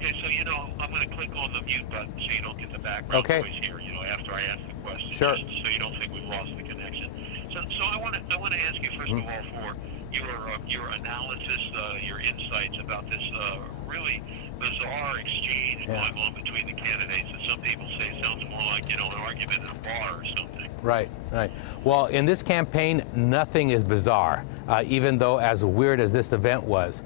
Okay, so I'm going to click on the mute button so you don't get the background Okay. noise here. After I ask the question, Sure. just so you don't think we've lost the connection. So I want to ask you first of all for your analysis, your insights about this really bizarre exchange going on between the candidates that some people say sounds more like an argument in a bar or something. Right, right. Well, in this campaign, nothing is bizarre, even though as weird as this event was.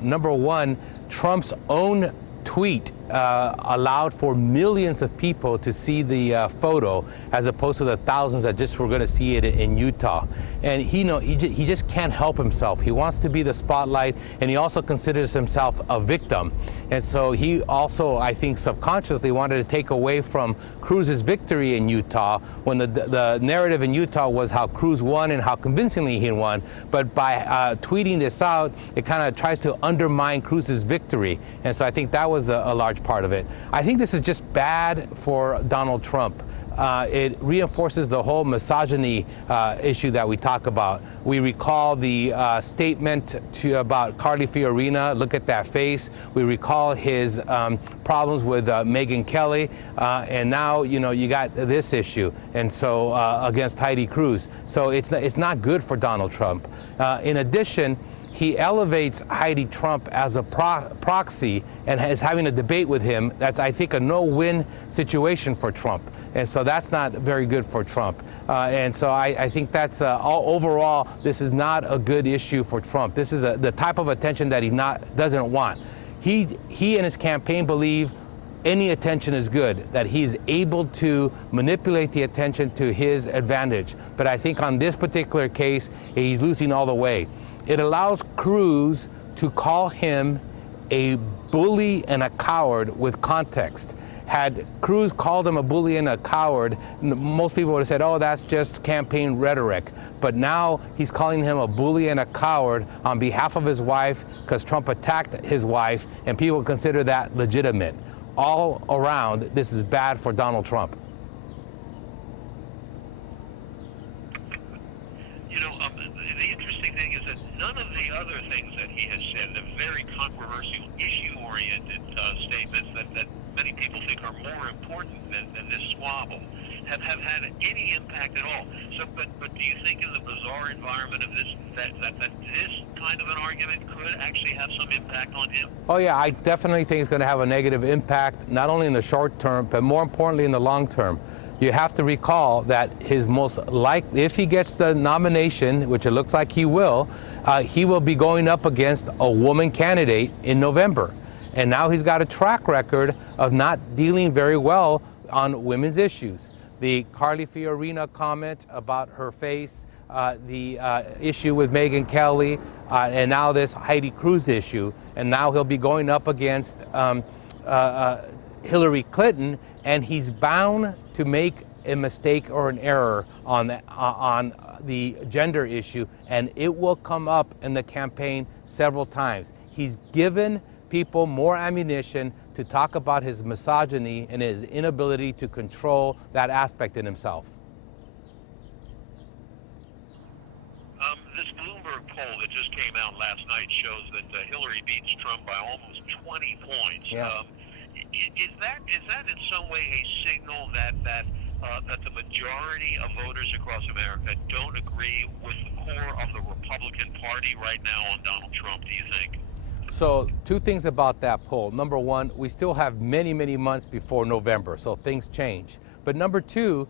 Number one, Trump's own tweet allowed for millions of people to see the photo, as opposed to the thousands that just were going to see it in Utah. And he just can't help himself. He wants to be the spotlight, and he also considers himself a victim. And so he also, I think, subconsciously wanted to take away from Cruz's victory in Utah, when the narrative in Utah was how Cruz won and how convincingly he won. But by tweeting this out, it kind of tries to undermine Cruz's victory. And so I think that was a large part of it. I think this is just bad for Donald Trump. It reinforces the whole misogyny issue that we talk about. We recall the statement about Carly Fiorina, look at that face. We recall his problems with Megyn Kelly, and now you got this issue, and so against Heidi Cruz. So it's not good for Donald Trump. In addition, he elevates Heidi Trump as a proxy and is having a debate with him. That's, I think, a no-win situation for Trump. And so that's not very good for Trump. And so I think that's, overall, this is not a good issue for Trump. This is the type of attention that he doesn't want. He and his campaign believe any attention is good, that he's able to manipulate the attention to his advantage. But I think on this particular case, he's losing all the way. It allows Cruz to call him a bully and a coward with context. Had Cruz called him a bully and a coward, most people would have said, oh, that's just campaign rhetoric. But now he's calling him a bully and a coward on behalf of his wife, because Trump attacked his wife, and people consider that legitimate. All around, this is bad for Donald Trump. The interesting thing is that none of the other things that he has said, the very controversial, issue-oriented statements that many people think are more important than this squabble, have had any impact at all. So, but do you think in the bizarre environment of this, that this kind of an argument could actually have some impact on him? Oh yeah, I definitely think it's going to have a negative impact, not only in the short term, but more importantly in the long term. You have to recall that his most likely, if he gets the nomination, which it looks like he will be going up against a woman candidate in November. And now he's got a track record of not dealing very well on women's issues. The Carly Fiorina comment about her face, the issue with Megyn Kelly, and now this Heidi Cruz issue. And now he'll be going up against Hillary Clinton, and he's bound to make a mistake or an error on the gender issue, and it will come up in the campaign several times. He's given people more ammunition to talk about his misogyny and his inability to control that aspect in himself. This Bloomberg poll that just came out last night shows that Hillary beats Trump by almost 20 points. Yeah. Is that in some way a signal that the majority of voters across America don't agree with the core of the Republican Party right now on Donald Trump, do you think? So two things about that poll. Number one, we still have many, many months before November, so things change. But number two,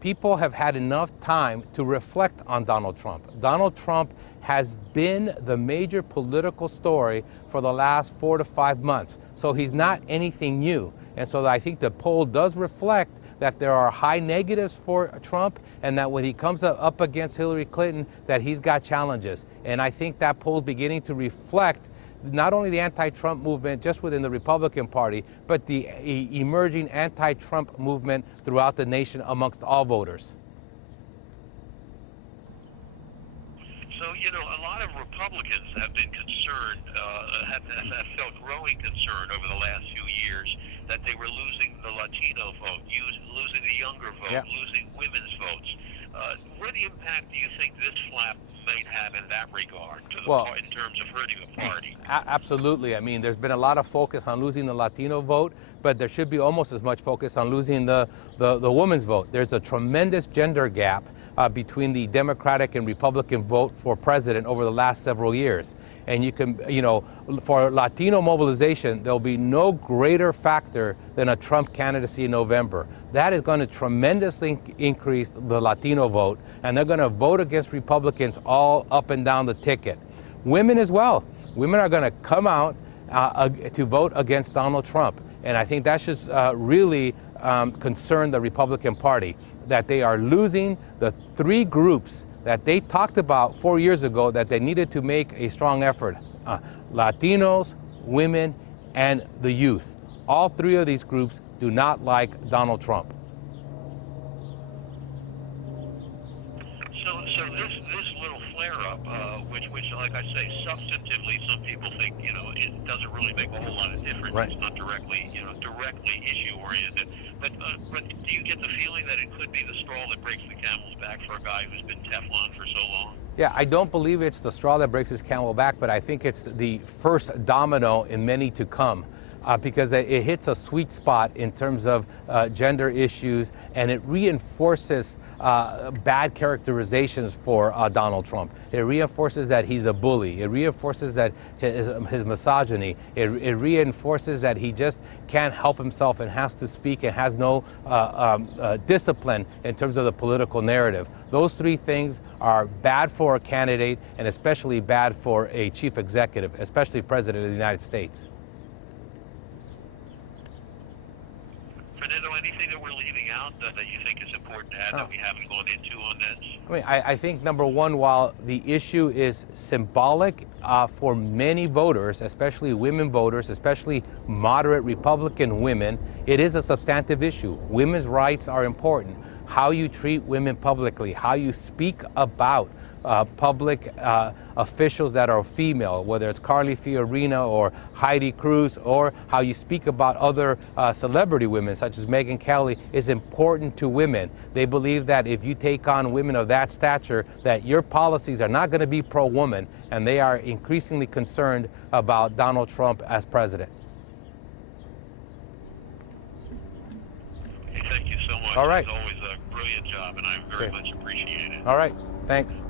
people have had enough time to reflect on Donald Trump. Donald Trump has been the major political story for the last 4 to 5 months. So he's not anything new. And so I think the poll does reflect that there are high negatives for Trump, and that when he comes up against Hillary Clinton, that he's got challenges. And I think that poll is beginning to reflect not only the anti-Trump movement just within the Republican Party, but the emerging anti-Trump movement throughout the nation amongst all voters. So, a lot of Republicans have been concerned, have felt growing concern over the last few years that they were losing the Latino vote, losing the younger vote, losing women's votes. What impact do you think this flap might have in that regard to the Well, in terms of hurting the party. Absolutely. I mean, there's been a lot of focus on losing the Latino vote, but there should be almost as much focus on losing the women's vote. There's a tremendous gender gap between the Democratic and Republican vote for president over the last several years. And you can, for Latino mobilization, there'll be no greater factor than a Trump candidacy in November. That is going to tremendously increase the Latino vote, and they're going to vote against Republicans all up and down the ticket. Women as well. Women are going to come out to vote against Donald Trump. And I think that should really concern the Republican Party, that they are losing the three groups that they talked about 4 years ago that they needed to make a strong effort. Latinos, women, and the youth. All three of these groups do not like Donald Trump. So this little flare-up, which like I say, substantively, some people think it doesn't really make a whole lot of difference. Right. It's not directly issue-oriented. But do you get the feeling that it could be the straw that breaks the camel's back for a guy who's been Teflon for so long? Yeah, I don't believe it's the straw that breaks his camel back, but I think it's the first domino in many to come. Because it hits a sweet spot in terms of gender issues, and it reinforces bad characterizations for Donald Trump. It reinforces that he's a bully. It reinforces that his misogyny. It reinforces that he just can't help himself and has to speak and has no discipline in terms of the political narrative. Those three things are bad for a candidate and especially bad for a chief executive, especially President of the United States. Fernando, anything that we're leaving out that you think is important to add that we haven't gone into on this? I mean, I think, number one, while the issue is symbolic for many voters, especially women voters, especially moderate Republican women, it is a substantive issue. Women's rights are important. How you treat women publicly, how you speak about public officials that are female, whether it's Carly Fiorina or Heidi Cruz, or how you speak about other celebrity women such as Megyn Kelly, is important to women. They believe that if you take on women of that stature, that your policies are not going to be pro-woman, and they are increasingly concerned about Donald Trump as president. Hey, thank you so much. All right. It's always a brilliant job, and I very much appreciate it. All right. Thanks.